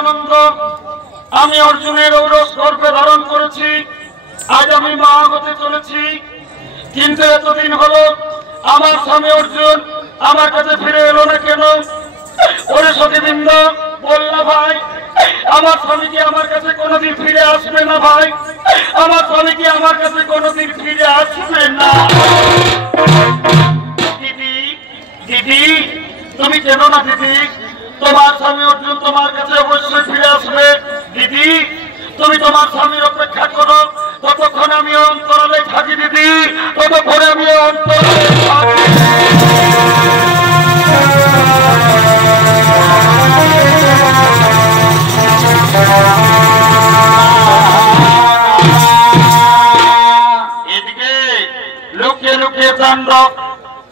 আনন্দ আমি অর্জুনের ঔরস গর্ভে ধারণ করেছি। আজ আমি মা হতে চলেছি, কিন্তু এতদিন হলো আমার স্বামী অর্জুন আমার কাছে ফিরে এলো না কেন? ওরে সখীবৃন্দ, বল না ভাই, আমার স্বামী কি আমার কাছে কোনোদিন ফিরে আসবে না? ভাই, আমার স্বামী কি আমার কাছে কোনোদিন ফিরে আসবে না? দিদি, দিদি, তুমি চেনো না দিদি? তোমার স্বামী অর্জুন তোমার কাছে অবশ্যই ফিরে আসবে। দিদি, তুমি তোমার স্বামীর অপেক্ষা করো, ততক্ষণ আমি অন্তরালে থাকি। দিদি, ততক্ষণ আমি অন্তরালে থাকি। এদিকে লুকিয়ে লুকিয়ে তাণ্ডব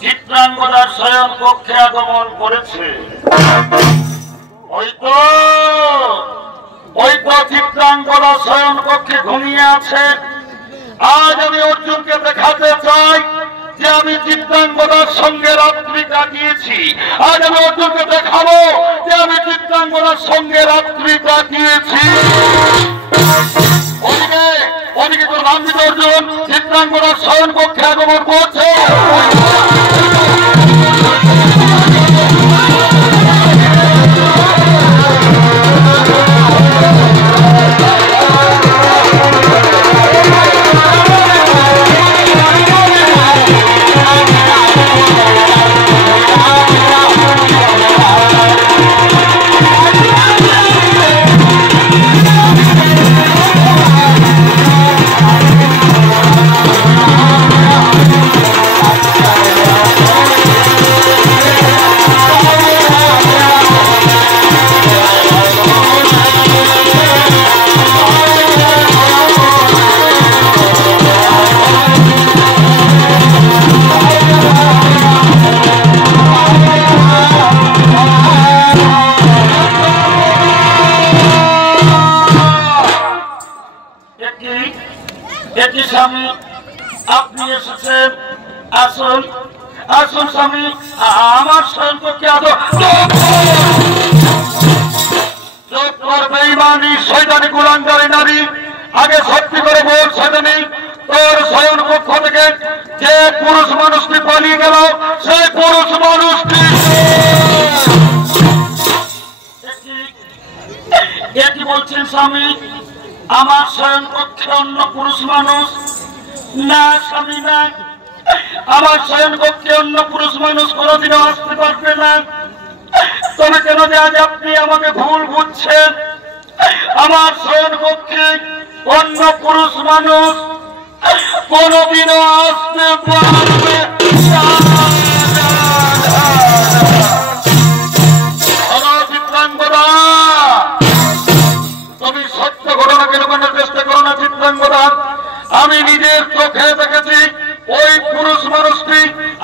চিত্রাঙ্গদার শয়ন কক্ষে আগমন করেছে। ওই তো চিত্রাঙ্গদা শয়ন কক্ষে ঘুমিয়ে আছে। আজ আমি অর্জুনকে দেখাতে চাই যে আমি চিত্রাঙ্গদার সঙ্গে রাত্রি কাটিয়েছি। আজ আমি অর্জুনকে দেখাবো যে আমি চিত্রাঙ্গদার সঙ্গে রাত্রি কাটিয়েছি। ওদিকে তো রামজিৎ অর্জুন চিত্রাঙ্গদার শয়ন কক্ষে আগমন করছে। স্বামী, আপনি এসেছেন, আসুন আসুন স্বামী, আমার শয়ন কক্ষে বেঈমানি শয়তানি কুলাঙ্গারী নারী, আগে সত্যি করে বল শয়তানি, তোর শয়ন কক্ষ থেকে যে পুরুষ মানুষটি পালিয়ে গেল সেই পুরুষ মানুষটি এটি বলছেন স্বামী? আমার শয়ন কক্ষে অন্য পুরুষ মানুষ না স্বামী, না, আমার শয়ন কক্ষে অন্য পুরুষ মানুষ কোনোদিনও আসতে পারবে না। তবে কেন যে আজ আপনি আমাকে ভুল বুঝছেন? আমার শয়ন কক্ষে অন্য পুরুষ মানুষ কোনোদিনও আসতে পারবে না। তুমি সত্য ঘটনাকে লুকানোর চেষ্টা করো না চিত্রাঙ্গদা। আমি নিজের চোখে দেখেছি ওই পুরুষ মানুষটি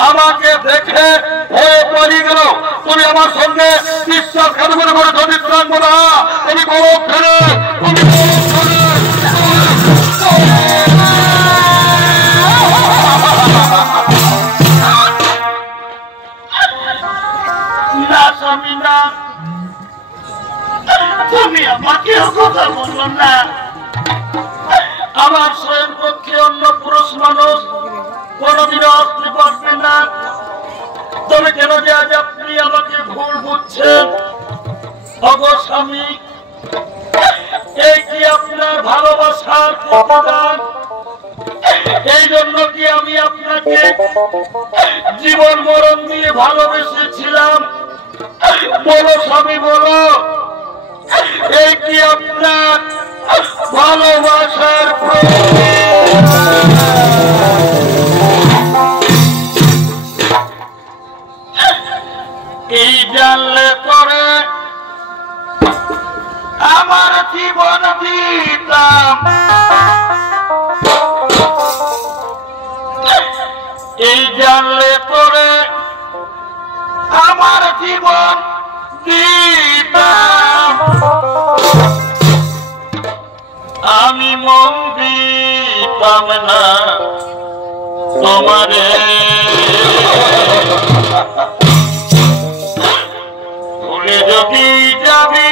আমাকে দেখে ভয়ে পালিয়ে গেল। তুমি আমার সঙ্গে বিশ্বাসঘাতকতা করেছো চিত্রাঙ্গদা। তুমি বড় ফেরে, তুমি না স্বামী, না, তুমি আমাকে কথা বললো না। আমার শয়ন কক্ষে অন্য পুরুষ মানুষ কোনদিনও আসতে পারবে না। তবে কেন যে আজ আপনি আমাকে ভুল বুঝছেন? অগো স্বামী, এই কি আপনার ভালোবাসার প্রতিদান? এই জন্য কি আমি আপনাকে জীবন মরণ দিয়ে ভালোবেসেছিলাম? বলো স্বামী, বলো, এই কি আপনার ভালোবাসার এই জানলে পরে আমার জীবন দিতাম, এই জানলে পরে আমার জীবন দিতাম। আমি মন দিতাম না তোমারে, ভুলে যদি যাবি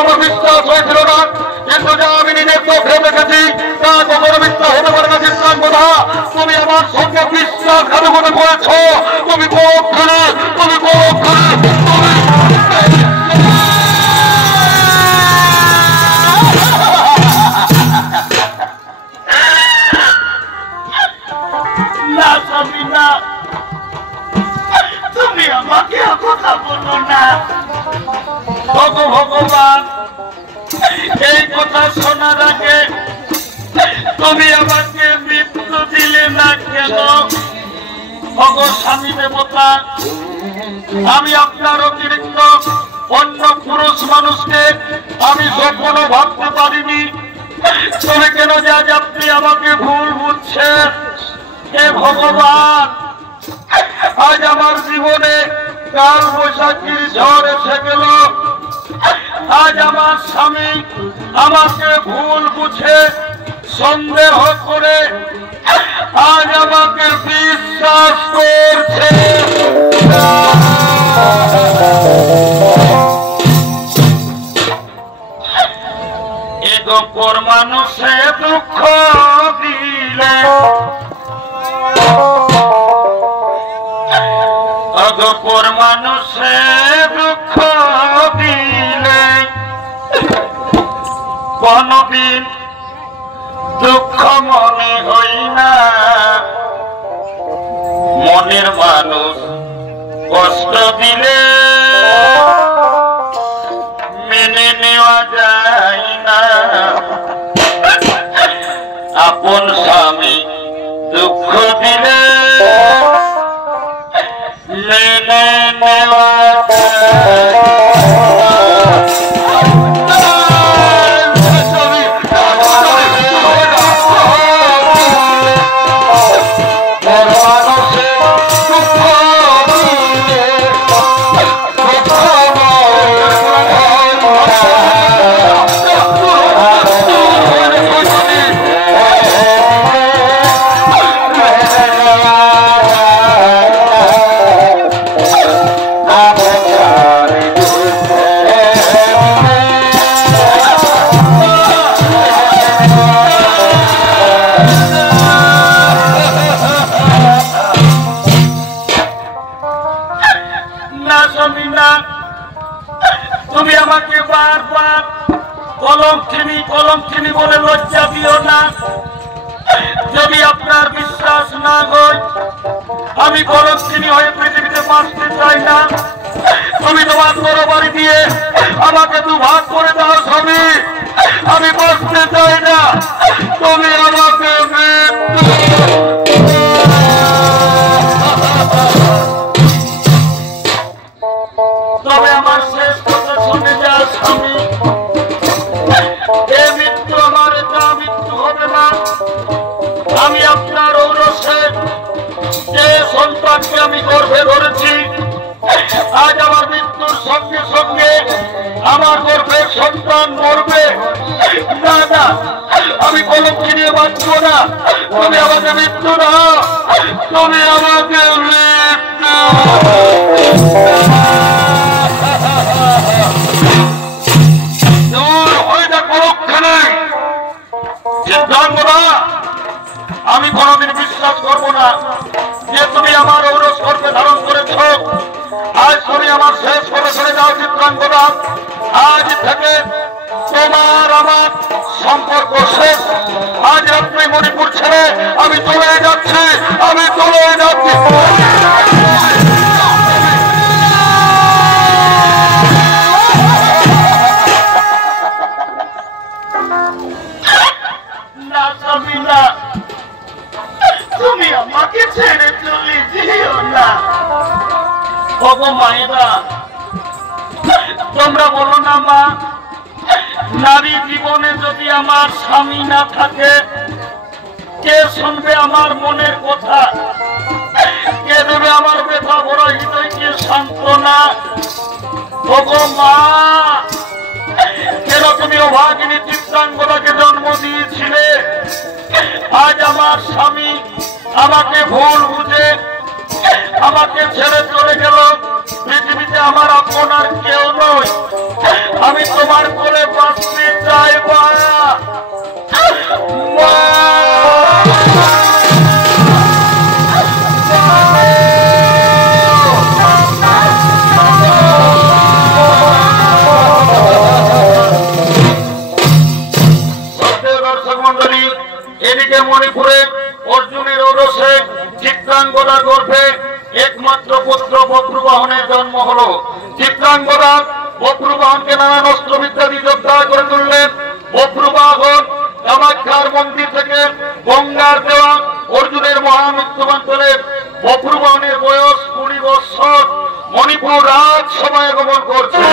আমার বিশ্বাস হয়েছিল না, কিন্তু যা আমি নিজের চোখে দেখেছি তা কখনো মিথ্যা হতে পারে না। চিত্রাঙ্গদা, তুমি আমার সঙ্গে বিশ্বাসঘাতকতা করেছ। তুমি কখনো না স্বামী না, তুমি আমাকে কথা বলো না। ভগবান, এই কথা শোনার আগে তুমি আমাকে মৃত্যু দিলে না কেন? স্বামী দেবতা, আমি আপনার অতিরিক্ত অন্য পুরুষ মানুষকে আমি কখনো ভাবতে পারিনি। তবে কেন যে আজ আপনি আমাকে ভুল বুঝছেন? হে ভগবান, আজ আমার জীবনে কাল বৈশাখীর ঝড় এসে গেল। আজ আমার স্বামী আমাকে ভুল বুঝে সন্দেহ করে আজ আমাকে বিশ্বাস করছে। এগোপর মানুষে দুঃখ দিলে, অগোপর মানুষে দুঃখ দিলে কোনদিন দুঃখ মনে হই না। মনের মানুষ কষ্ট দিলে মেনে নেওয়া যায় না। আপন স্বামী দুঃখ দিলে মেনে নেওয়া যায়। তুমি আমাকে বারবার কলঙ্কিনী বলে লজ্জা দিও না। যদি আপনার বিশ্বাস না হয়, আমি কলঙ্কিনী হয়ে পৃথিবীতে বাঁচতে চাই না। তুমি তোমার তরবারি দিয়ে আমাকে দুভাগ করে দাও স্বামী, আমি বাঁচতে চাই না। তুমি আমাকে তবে আমার শেষ কথা শুনে যা স্বামী, এ মৃত্যু আমার এটা মৃত্যু হবে না। আমি আপনার ঔরসে যে সন্তানকে আমি গর্ভে ধরেছি, আজ আমার মৃত্যুর সঙ্গে সঙ্গে আমার গর্ভের সন্তান মরবে না। না, আমি কলঙ্কি নিয়ে বাঁচবো না। তুমি আমাকে মৃত্যু দাও, তুমি আমাকে মৃত্যু। আমি কোনদিন বিশ্বাস করব না যে তুমি আমার ঔরস গর্ভে ধারণ করেছ। আজ তুমি আমার শেষ করে চলে যাও চিত্রাঙ্গদা। আজ থেকে তোমার আমার সম্পর্ক শেষ। আজ রাত্রে মণিপুর ছেড়ে আমি চলে যাচ্ছি, আমি চলে যাচ্ছি। না স্বামী না, তুমি আমাকে ছেড়ে চলে যেও না। মায়েরা, তোমরা বলো না মা, নারী জীবনে যদি আমার স্বামী না থাকে, কে শুনবে আমার মনের কথা? কে দেবে আমার ব্যথা ভরা হৃদয়কে সান্ত্বনা? মা, কেন তুমি অভাগিনী চিত্রাঙ্গদাকে জন্ম দিয়েছিলে? আজ আমার স্বামী আমাকে ভুল বুঝে আমাকে ছেড়ে চলে গেল। পৃথিবীতে আমার আপনার কেউ নয়, আমি তোমার কোলে বাঁচতে চাই মায়া। এদিকে মণিপুরে অর্জুনের ওরসে চিত্রাঙ্গদা গর্ভে একমাত্র পুত্র বপ্রবাহনের জন্ম হলো। চিত্রাঙ্গদা বপ্রবাহনকে নানান অস্ত্রবিদ্যা দিয়ে যোদ্ধা করে তুললেন। বপ্রবাহন কামাখ্যার মন্দির থেকে গঙ্গার দেওয়া অর্জুনের মহামৃত্যুবাঞ্চলে বপ্রবাহনের বয়স 20 বৎসর। মণিপুর রাজসভায় আগমন করছে।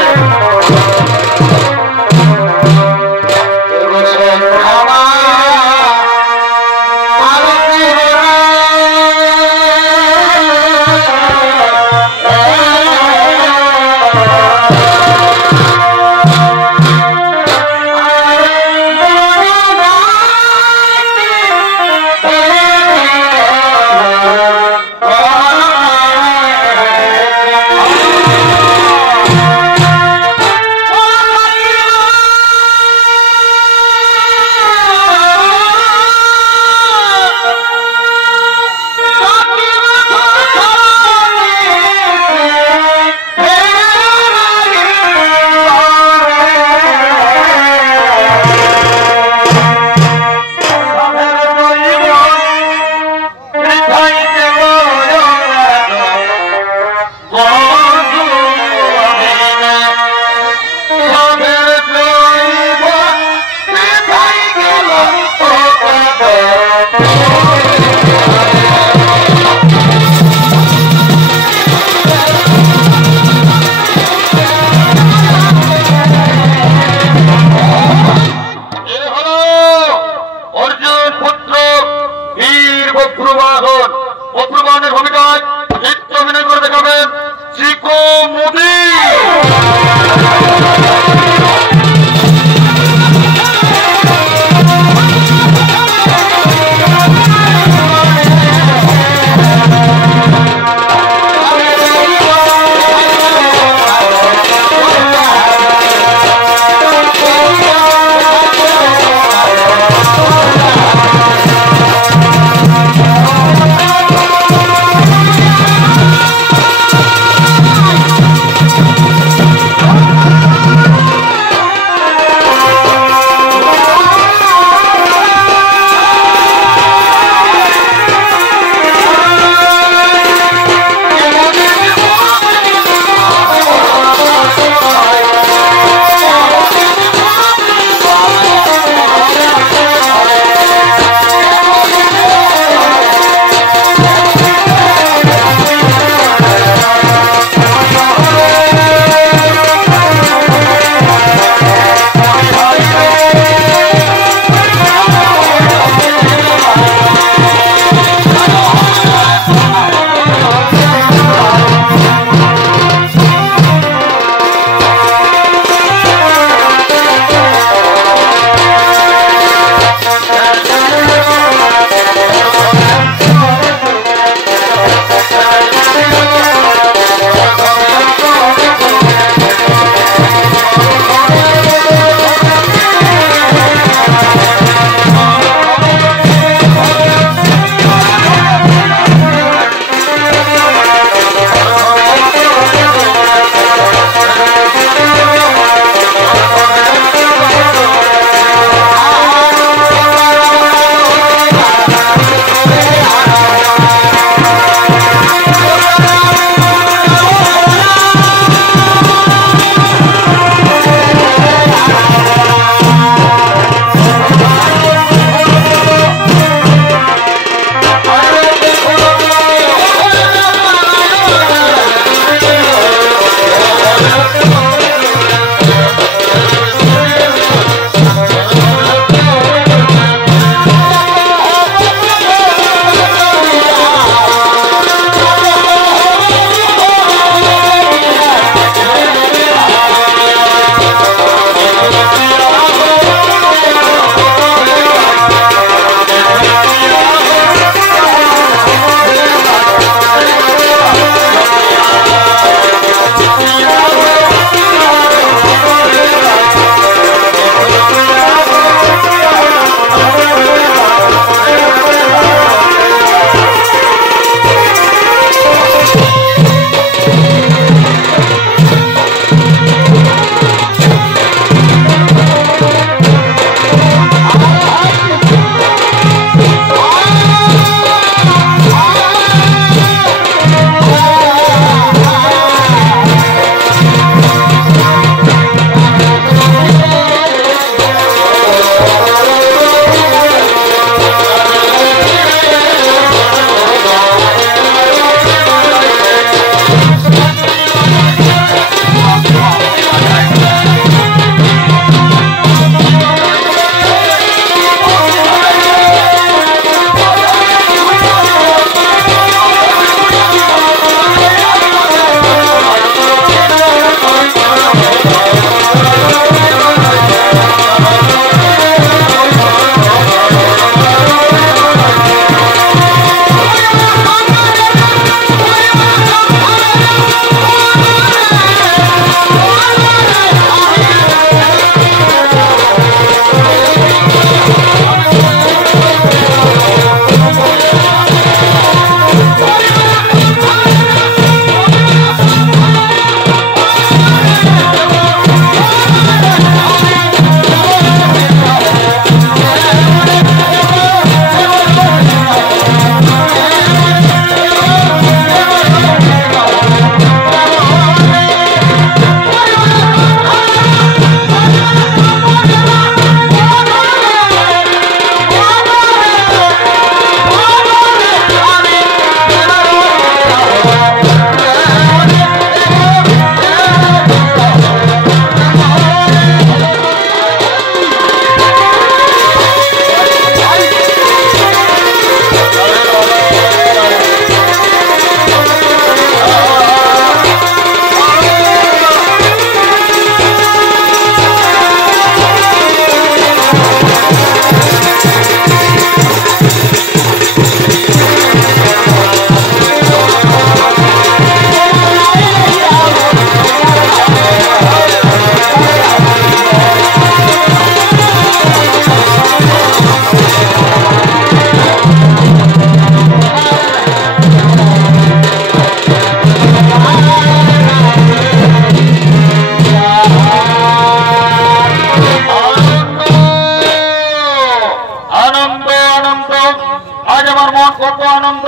আমার কত আনন্দ,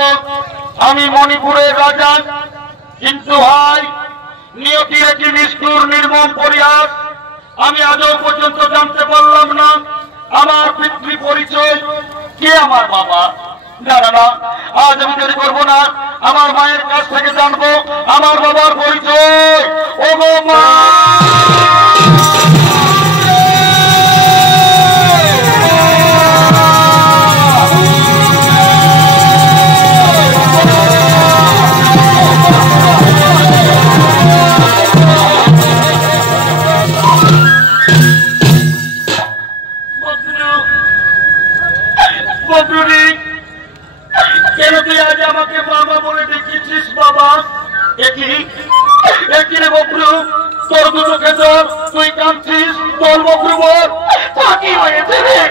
আমি মণিপুরের রাজা। কিন্তু ভাই, নিয়তির একটি নিষ্ঠুর নির্মম পরিহাস। আমি আজও পর্যন্ত জানতে পারলাম না আমার পিতৃ পরিচয়, কে আমার বাবা। না না না, আজ আমি দেরি করবো না, আমার মায়ের কাছ থেকে জানবো আমার বাবার পরিচয়। ও গো মা, কেন তুই আজ আমাকে বাবা বলে ডেকেছিস? বাবা, একই রে বকরু, তোর দুটো খেজর, তুই কাঁদছিস, বল বকরু বল, তোর কি হয়েছে রে?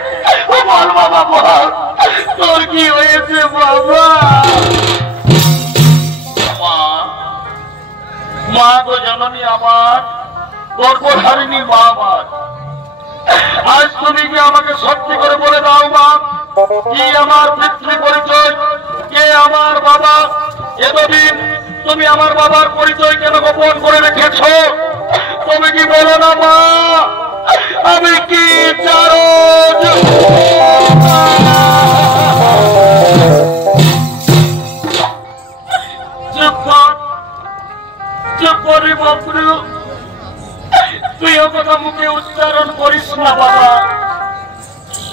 বল বাবা বল, তোর কি হয়েছে বাবা? মা তো জননী আমার, গর্ভধারিণী মা আমার। আজ তুমি কি আমাকে সত্যি করে বলে দাও মা, কি আমার পিতৃ পরিচয়, কে আমার বাবা? এতদিন তুমি আমার বাবার পরিচয় কেন গোপন করে রেখেছ? তুমি কি বলো না মা, আমি কি চারো চুপ করে বকরু, তুই ও কথা মুখে উচ্চারণ করিস না বাবা।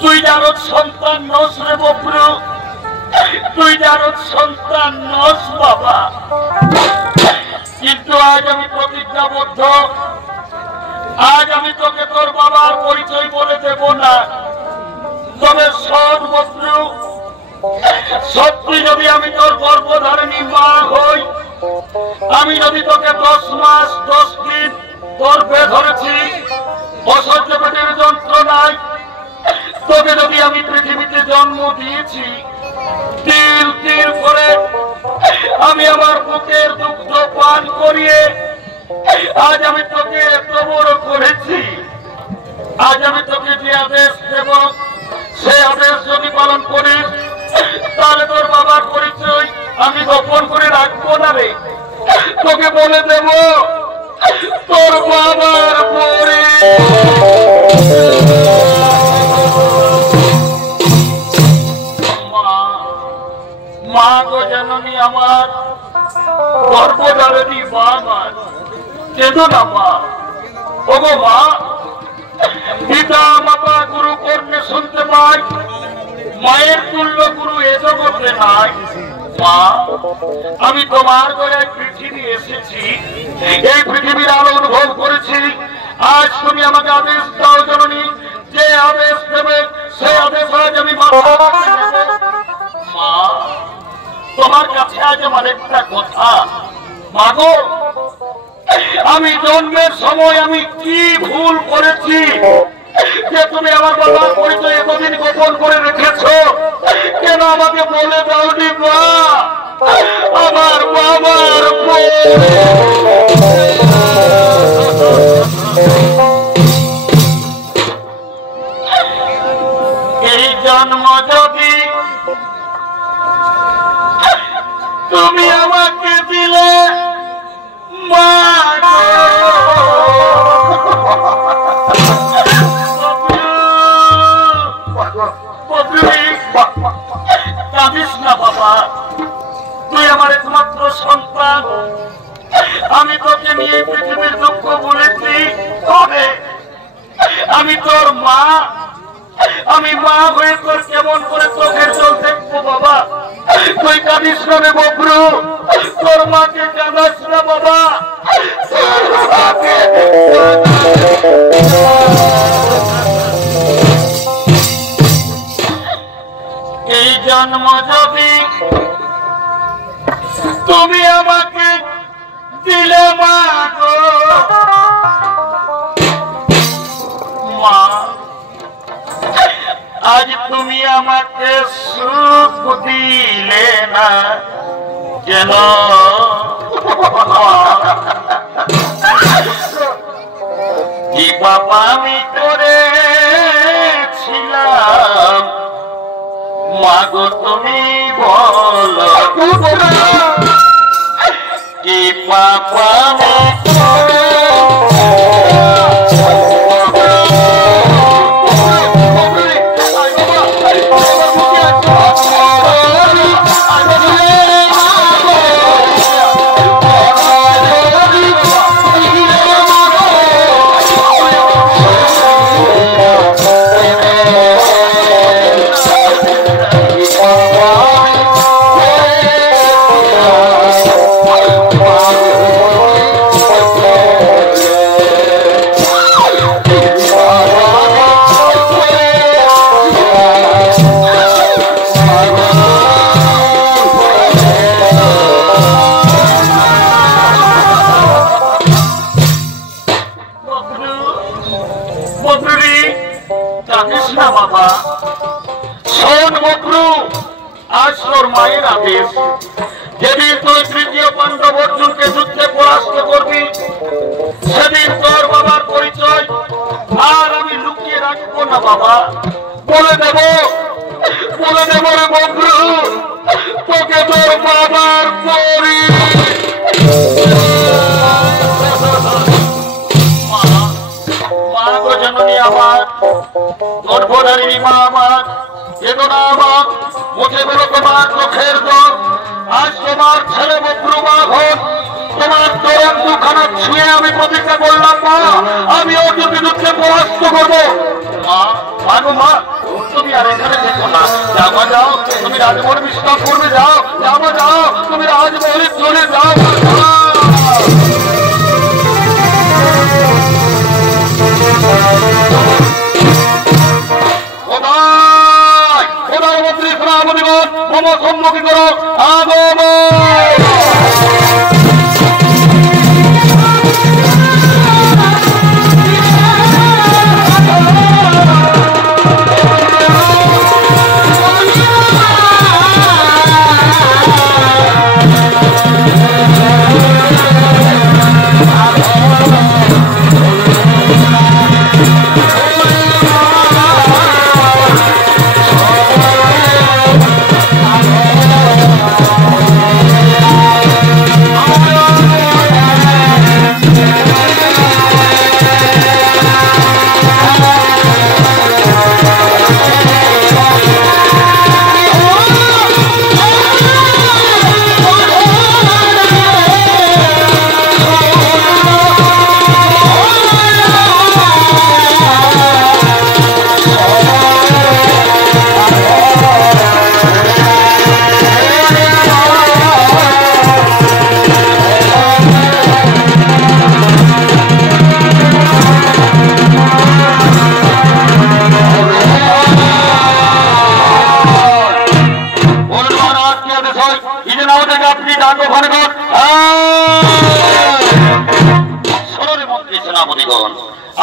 তুই জারদ সন্তান নস রে বকরু, তুই জারদ সন্তান নস বাবা। কিন্তু আজ আমি প্রতিজ্ঞাবদ্ধ, আজ আমি তোকে তোর বাবার পরিচয় বলে দেব না। তবে শোন বকরু, সত্যি যদি আমি তোর গর্ভধারিণী মা হই, আমি যদি তোকে 10 মাস 10 দিন গর্ভে ধরেছি, অসহ্য পেটের যন্ত্রণায় তোকে যদি আমি পৃথিবীতে জন্ম দিয়েছি, তিল তিল করে আমি আমার বুকের দুগ্ধ পান করিয়ে আজ আমি তোকে এত বড় করেছি, আজ আমি তোকে যে আদেশ দেব সে আদেশ যদি পালন করিস, তাহলে তোর বাবার পরিচয় আমি গোপন করে রাখবো না রে। তোকে বলে দেব তোর বাবার পরে। মা গো জননী আমার, গর্ভধারিণী মা আমার, কেঁদো না মা। ওগো মা, পিতা মাতা গুরু কর্ণে শুনতে পাই, মায়ের তুল্য গুরু এ জগতে নাই। মা, আমি তোমার গলায় পৃথিবী এসেছি, এই পৃথিবীর আলো অনুভব করেছি। আজ তুমি আমাকে আদেশ দাও জননী, যে আদেশ দেবে সে আদেশ আজ আমি মা। তোমার কাছে আজ আমার একটা কথা, মাগো, আমি জন্মের সময় আমি কি ভুল করেছি যে তুমি আমার বাবার পরিচয় এতদিন গোপন করে রেখেছ? কেন আমাকে বলে দাওনি মা আমার বাবার? এই জন্ম যদি তুমি আমাকে দিলে মা, কাঁদিস না বাবা, তুই আমার একমাত্র সন্তান। আমি তোকে নিয়ে পৃথিবীর দুঃখ বলেছি, তবে আমি তোর মা, আমি মা হয়ে তোর কেমন করে চোখের জল দেখবো বাবা? তুই কাঁদিস না রে বকরু, তোর মাকে কাঁদাস না বাবা। এই জন্ম যদি তুমি আমাকে দিলে মা গো, মা, আজ তুমি আমাকে সুখ দিলে না কেন? কি বাবা আমি করেছিলাম, মা গো তুমি বল। কি পাপা মায়ের আদেশ যেদিন তুই তৃতীয় পাণ্ডব অর্জুনকে যুদ্ধে পরাস্ত করবি সেদিন তোর বাবার পরিচয় আর আমি লুকিয়ে রাখবো না বাবা, বলে দেব রে বন্ধু তোকে তোর বাবার পরি মা গো জননী আমার, গর্ভধারিণী মা আমার, বেদনা আমার, মুখে বেরো তোমার চোখের জল। আজ তোমার ছেলে বক্রু বাহন তোমার তরুণ দুখানা ছুঁয়ে আমি প্রতিজ্ঞা করলাম মা আমি অর্জুনকে যুদ্ধে পরাস্ত করবো। মা তুমি আর এখানে দেখো না, যাওয়া যাও তুমি রাজমহল বিস্তার করবে, যাও যাও তুমি রাজমহলে চলে যাও। সম্মুখী করো আগমন।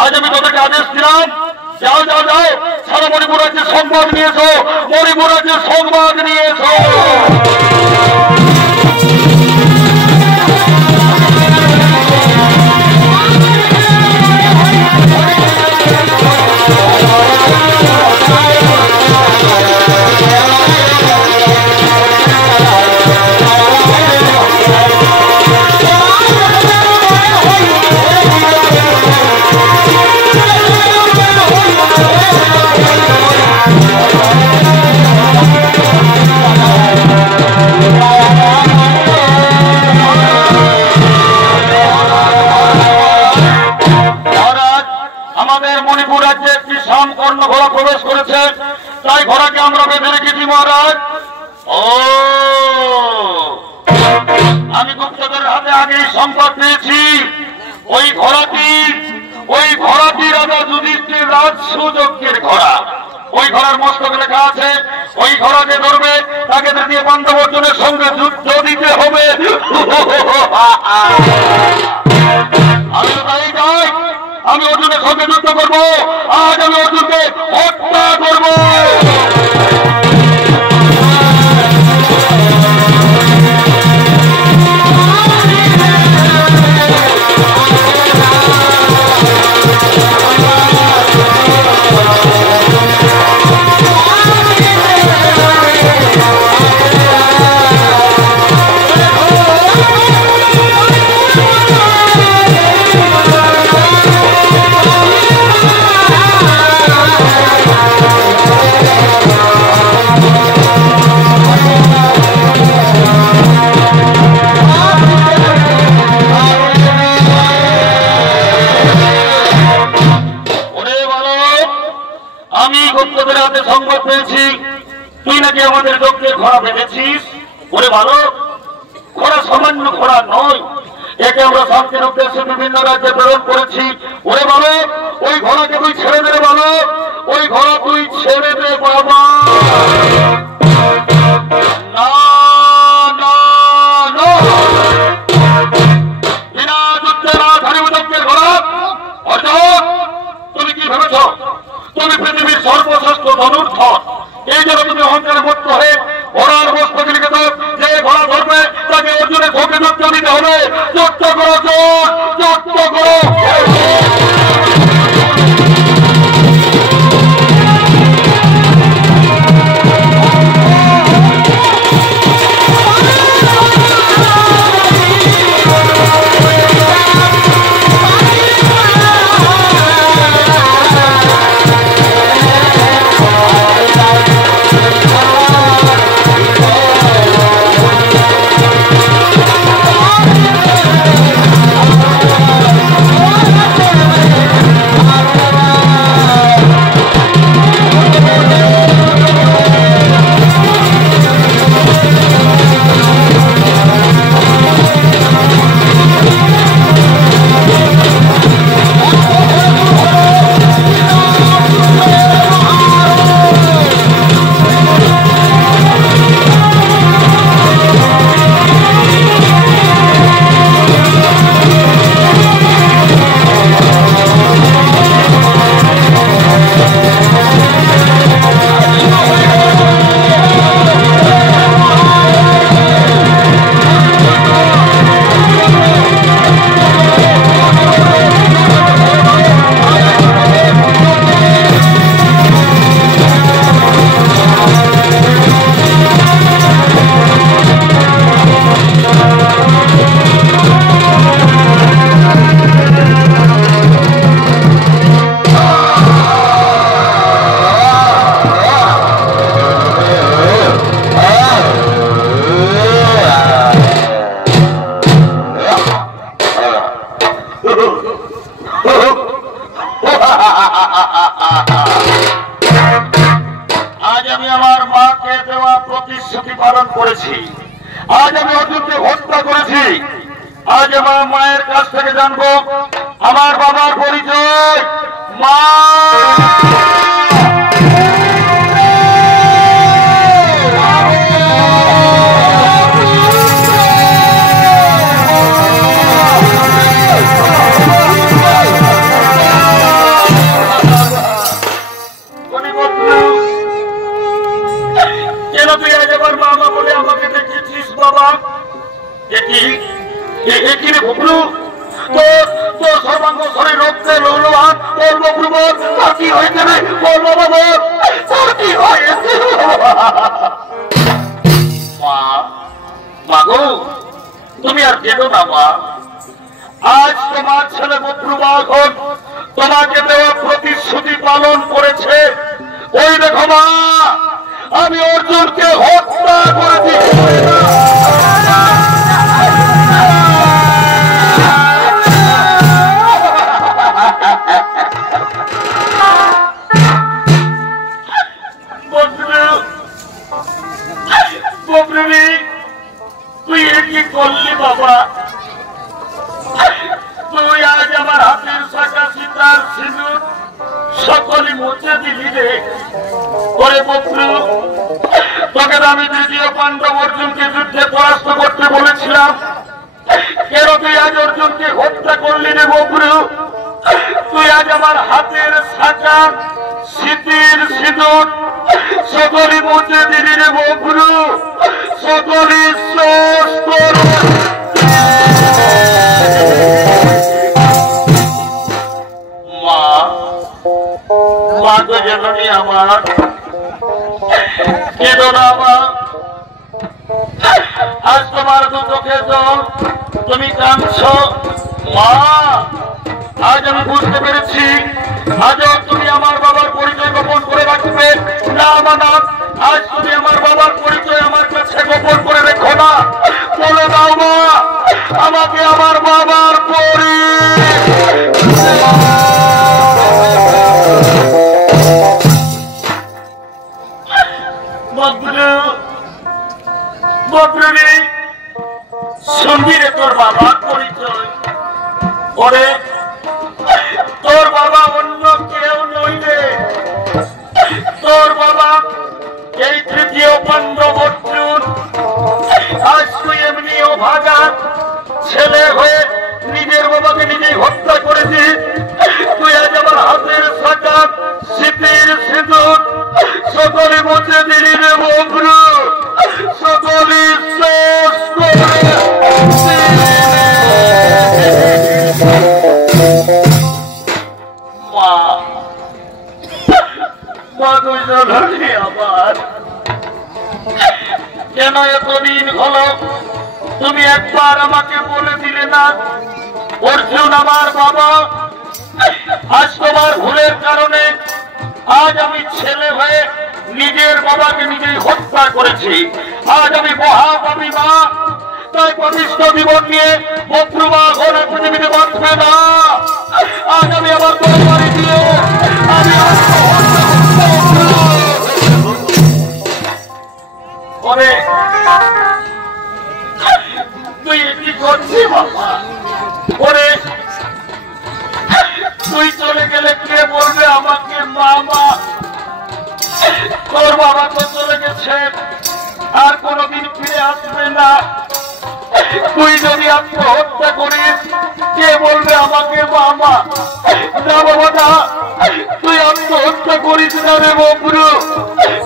আজ আমি তোদেরকে আদেশ দিলাম, যাও যাও যাও সারা মণিপুর রাজ্যের সংবাদ নিয়েছো, মণিপুর রাজ্যের সংবাদ নিয়েছো। ঘোড়া প্রবেশ করেছে, তাই ঘোড়াকে আমরা বেঁধে রেখেছি মহারাজ। ও আমি গুপ্তচরের হাতে আগেই সংবাদ পেয়েছি, ওই ঘোড়াটি রাজা যুধিষ্ঠির রাজ সুযজ্ঞের ঘোড়া। ওই ঘোড়ার মস্তকে লেখা আছে ওই ঘোড়াকে ধরবে তাকে তৃতীয় পাণ্ডব অর্জুনের সঙ্গে যুদ্ধ দিতে হবে। আমি তো তাই চাই, আমি অর্জুনের সঙ্গে যুদ্ধ করবো, আজ আমি অর্জুনকে হত্যা করবো। আমি গুপ্তদের হাতে সংবাদ পেয়েছি তুই নাকি আমাদের লোককে ঘোড়া বেঁধেছিস। ওরে ভালো, ঘোড়া সামান্য ঘোড়া নয়, একে আমরা শান্তির উদ্দেশ্যে বিভিন্ন রাজ্যে প্রেরণ করেছি। ওরে ভালো, ওই ঘোড়াকে তুই ছেড়ে দে ভালো, ওই ঘোড়া তুই ছেড়ে দে বাবা। না না না, বিনা যুদ্ধে রাজধানী উদ্যোগের ঘোড়া। অর্জুন, তুমি কি ভেবেছ তুমি পৃথিবীর সর্বশ্রেষ্ঠ ধনুর্ধর? এই জন্য তুমি অহংকারে মুক্ত হয়ে ঘোড়ার বস্ত্রকে লিখে দাও, যে ঘোড়া ধরবে তাকে অর্জুনের চোখে যুদ্ধ দিতে হবে। যুদ্ধ করো, যুদ্ধ করো। আজ আমি আমার মাকে দেওয়া প্রতিশ্রুতি পালন করেছি। আজ আমি অর্জুনকে হত্যা করেছি। আজ আমার মায়ের কাছ থেকে জানবো আমার বাবার পরিচয়। মা, কেন তুই আজ আমার মামা বলে আমাকে দেখেছিস বাবা? একই রে ভুবলু, তোর সর্বাঙ্গ শরীর রক্তে লোলহাত, তোর বক্রবত, তোর কি হয়েছে রে? তোর বাবা বল, তোর কি হয়েছে? মা, মাগো, তুমি আর কেঁদো না মা। আজ তোমার ছেলে বক্রবাহন তোমাকে দেওয়া প্রতিশ্রুতি পালন করেছে। ওই দেখো মা, আমি অর্জুনকে হত্যা করেছি। তুই কি করলি বাবা? তুই আজ আমার হাতের শাখা সীতার সিঁদুর সকলই মুছে দিলি রে। ওরে বক্রু, তোকে আমি তৃতীয় পাণ্ডব অর্জুনকে যুদ্ধে পরাস্ত করতে বলেছিলাম, কেন তুই আজ অর্জুনকে হত্যা করলি রে বক্রু? তুই আজ আমার হাতের শাখা স্মৃতির সিঁদুর সকলই মুছে দিলি রে বক্রু। সকলই শেষ কর। মা, মা তো জননী আমার, কেঁদো না মা। আজ তোমার দু চোখে জল, তুমি কাঁদছো মা। আজ আমি বুঝতে পেরেছি আজও তুমি আমার বাবার পরিচয় গোপন করে রাখবে না মানা। আজ তুমি আমার বাবার পরিচয় আমার কাছে গোপন করে রেখো না। বলে দাও মা, আমাকে আমার বাবার পরিচয়। বদরুলি শুনবি রে তোর বাবার পরিচয়। ওরে তোর বাবা অন্য কেউ নই রে, তোর বাবা এই তৃতীয় পাণ্ডব অর্জুন। আজ তুই এমনিও ভাগা ছেলে হয়ে নিজের বাবাকে নিজেই হত্যা করেছিস। তুই আজ আমার হাতের শাখা স্মৃতির সিঁদুর সকলে মুছে দিলি রে ববরু, সকলে শেষ করে মা। মা তুই জানি আবার কেন এতদিন হলো তুমি একবার আমাকে বলে দিলে না অর্জুন আমার বাবা? আজ তোমার ভুলের কারণে আজ আমি ছেলে হয়ে নিজের বাবাকে নিজেই হত্যা করেছি। আজ আমি মহাপাপী মা, তাই প্রতিষ্ঠ জীবন নিয়ে বক্রমা ঘরে পৃথিবীতে বাঁচবে না। আজ আমি আমার পরিবারে দিয়ে আমি তুই এটি করছি বাবা? ওরে তুই চলে গেলে কে বলবে আমাকে মামা? তোর বাবা তো চলে গেছে, আর কোনদিন ফিরে আসবে না। তুই যদি আত্মহত্যা করিস কে বলবে আমাকে মামা? না বাবা না, তুই আত্মহত্যা করিস না রে ববরু,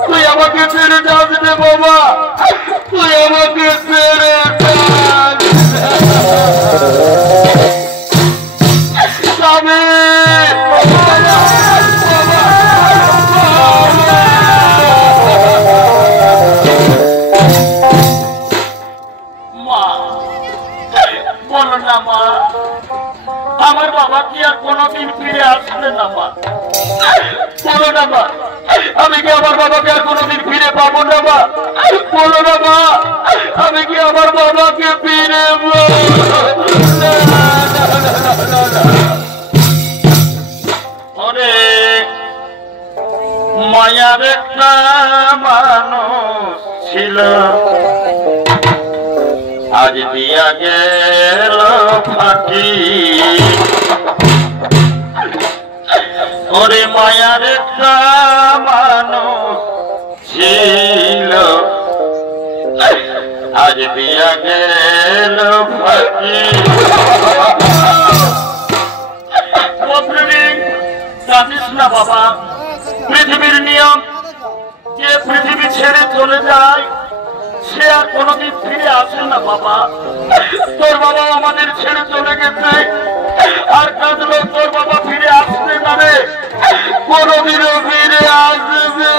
তুই আমাকে ছেড়ে যাস রে বাবা, তুই আমাকে ছেড়ে বলো না মা, আমার বাবা কি আর কোনদিন ফিরে আসবে না মা? বলো না মা, আমি কি আমার বাবাকে আর কোনদিন ফিরে পাবো না মা? বলো না মা, আমি কি আমার বাবাকে ফিরে ওরে মায়ার একটা মানুষ ছিল আজ দিয়া গেল ফাঁকি। ওরে মায়ার একটা মানুষ ছিল আজ দিয়া গেল ফাঁকি। জানিস না বাবা, পৃথিবীর নিয়ম, যে পৃথিবী ছেড়ে চলে যায় সে আর কোনদিন ফিরে আসে না বাবা। তোর বাবা আমাদের ছেড়ে চলে গেছে, আর কাঁদলো তোর বাবা ফিরে আসবে না রে, কোনদিনও ফিরে আসবে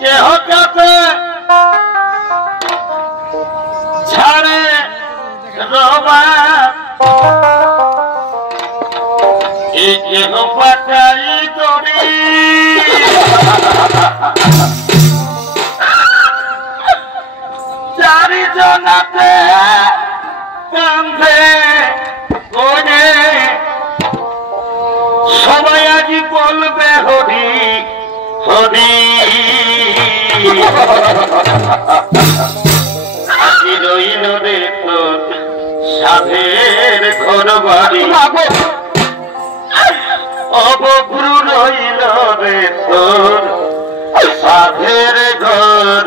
কে হঠাতে ছাড়ে রবা এই কেহ পাটাই করি চারিজনাতে কান্ধে ওরে সবাই আজি বলবে হরি হরি। আজি রইল রে তোর সাধের ঘর বাড়ি, অবক্রু রইল রে তোর সাধের ঘর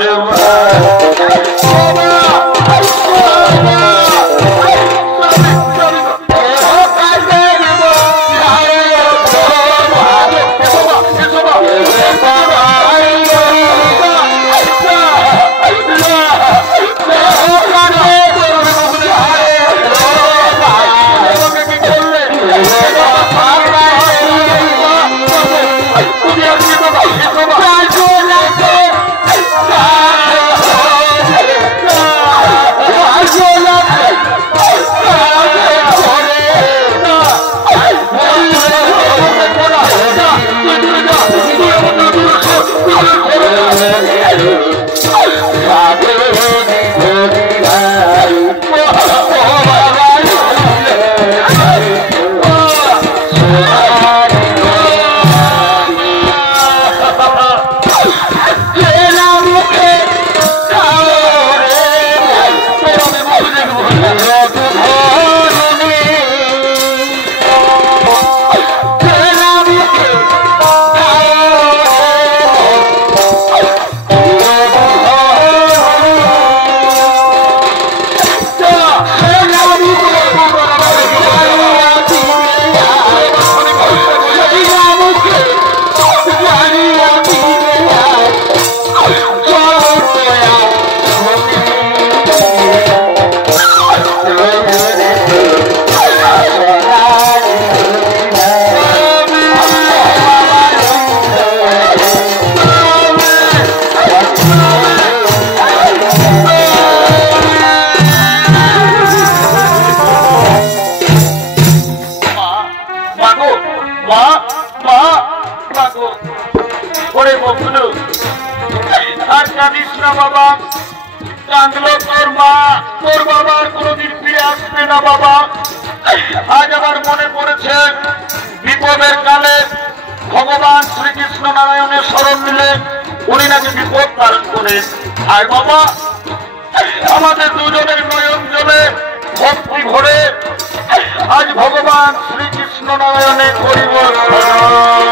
মা মা গো ওরে বন্ধু আর কাঁদিস না বাবা কাঁদলো তোর মা তোর বাবার কোনোদিন ফিরে আসবে না বাবা আজ আমার মনে পড়েছে বিপদের কালে ভগবান শ্রীকৃষ্ণ নারায়ণের শরণ নিলে উনি নাকি বিপদ তারণ করেন আর বাবা আমাদের দুজনের নয়ন জলে ভক্তি ভরে আজ ভগবান শ্রীকৃষ্ণ নারায়ণের পরিবর্তন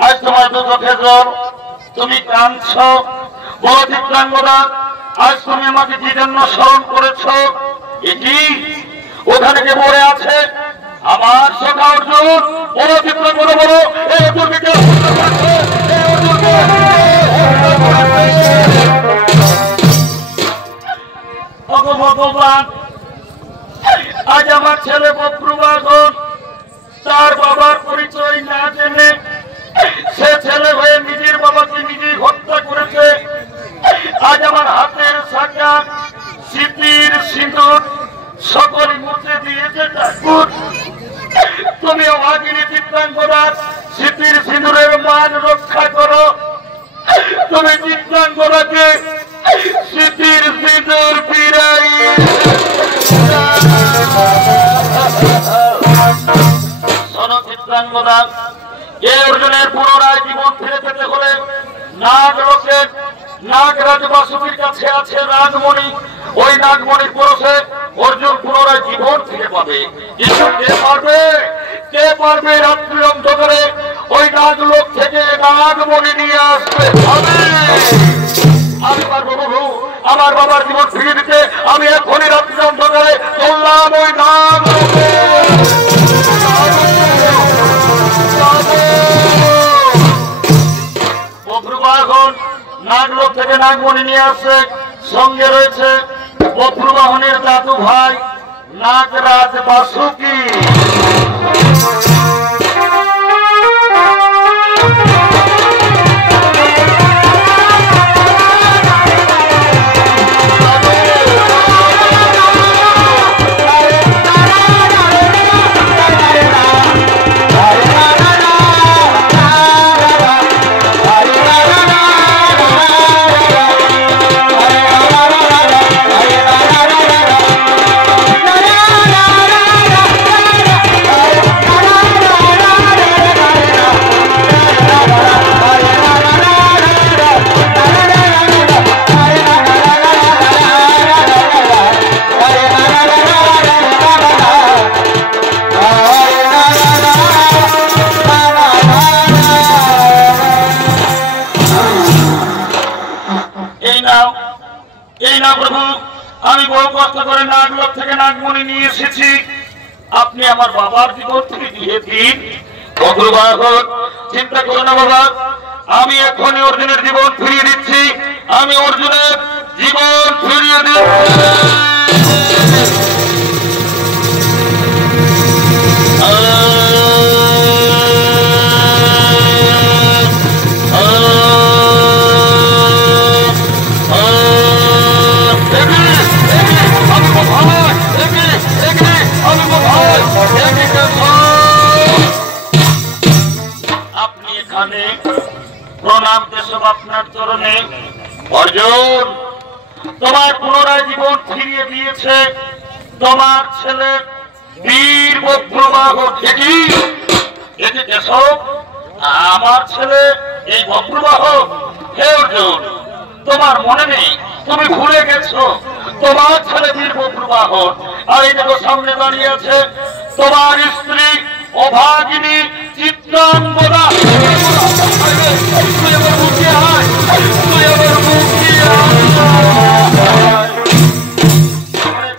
আজ তোমার দুঃখে জল তুমি কাঁদছ বড় চিত্রাঙ্গনা আজ তুমি আমাকে কি জন্য স্মরণ করেছ এটি ওখানে কে পড়ে আছে আমার সখা অর্জুন বড় চিত্রাঙ্গনা বলো এই অর্জুনকে ভগবান আজ আমার ছেলে বপ্রবাগন তার বাবার পরিচয় না জেনে সে ছেলে হয়ে নিজের বাবাকে নিজেই হত্যা করেছে আজ আমার হাতের শাখা স্মৃতির সিঁদুর সকল মুছে দিয়েছে ঠাকুর তুমি অভাগিনী চিত্রাঙ্গনার স্মৃতির সিঁদুরের মান রক্ষা করো তুমি চিত্রাঙ্গনাকে স্মৃতির সিঁদুর ফিরাই চিত্রাঙ্গনা এ অর্জুনের পুনরায় জীবন ফিরে পেতে হলে নাগ লোকের নাগরাজ বাসুকির কাছে আছে নাগমণি ওই নাগমণির পরশে অর্জুন পুনরায় জীবন ফিরে পাবে কিন্তু কে পারবে রাত্রি অন্ধকারে ওই নাগলোক থেকে নাগমণি নিয়ে আসতে হবে আমি পারবো প্রভু আমার বাবার জীবন ফিরে দিতে আমি এখনই রাত্রি অন্ধকারে চললাম ওই নাগলোকে বপ্রবাহন নাগলোক থেকে নাগমণি নিয়ে আসছে সঙ্গে রয়েছে বপ্রবাহনের দাদু ভাই নাগরাজ বাসুকি বহু কষ্ট করে নাগলোক থেকে নাগমণি নিয়ে এসেছি, আপনি আমার বাবার জীবন থেকে দিয়ে দিন। চিন্তা করো না বাবা, আমি এখনই অর্জুনের জীবন ফিরিয়ে দিচ্ছি, আমি অর্জুনের জীবন ফিরিয়ে দিচ্ছি। আপনি এখানে প্রণাম দেশব আপনার চরণে। অর্জুন, তোমার পুনরায় জীবন ফিরিয়ে দিয়েছে তোমার ছেলে বীর বজ্রবাহ। ঠিকই এটি কেশব, আমার ছেলে এই বজ্রবাহ। হে অর্জুন, তোমার মনে নেই, তুমি ভুলে গেছো তোমার ছেলে বীর বজ্রবাহ। আর এই দেখো সামনে দাঁড়িয়ে আছে তোমার স্ত্রী অভাগিনী চিত্রাঙ্গদা।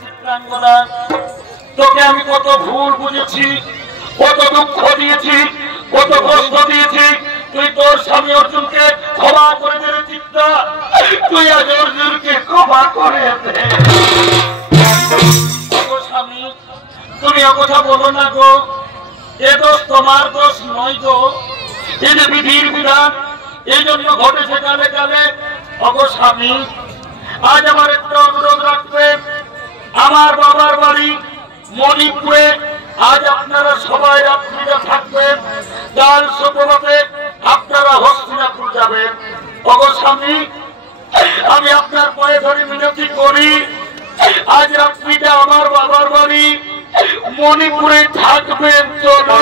চিত্রাঙ্গদা, তোকে আমি কত ভুল বুঝেছি, কত দুঃখ দিয়েছি, কত কষ্ট দিয়েছি, তুই তোর স্বামী অর্জুনকে ক্ষমা করে দে চিত্রা। তুই আজ অর্জুনকে ক্ষমা করে দে। স্বামী, তুমি কথা বলো না গো, এ দোষ তোমার দোষ নয় গো, এ যে বিধির বিধান, এই জন্য ঘটেছে কালে কালে। অগো স্বামী, আজ আমার একটা অনুরোধ রাখবেন, আমার বাবার বাড়ি মণিপুরে আজ আপনারা সবাই রাত্রিটা থাকবেন, কাল শুক্রবারে আপনারা হস্তিনাপুর যাবেন। অগো স্বামী, আমি আপনার পায়ে ধরে মিনতি করি, আজ রাত্রিটা আমার বাবার বাড়ি মণিপুরে থাকবেন। চলো।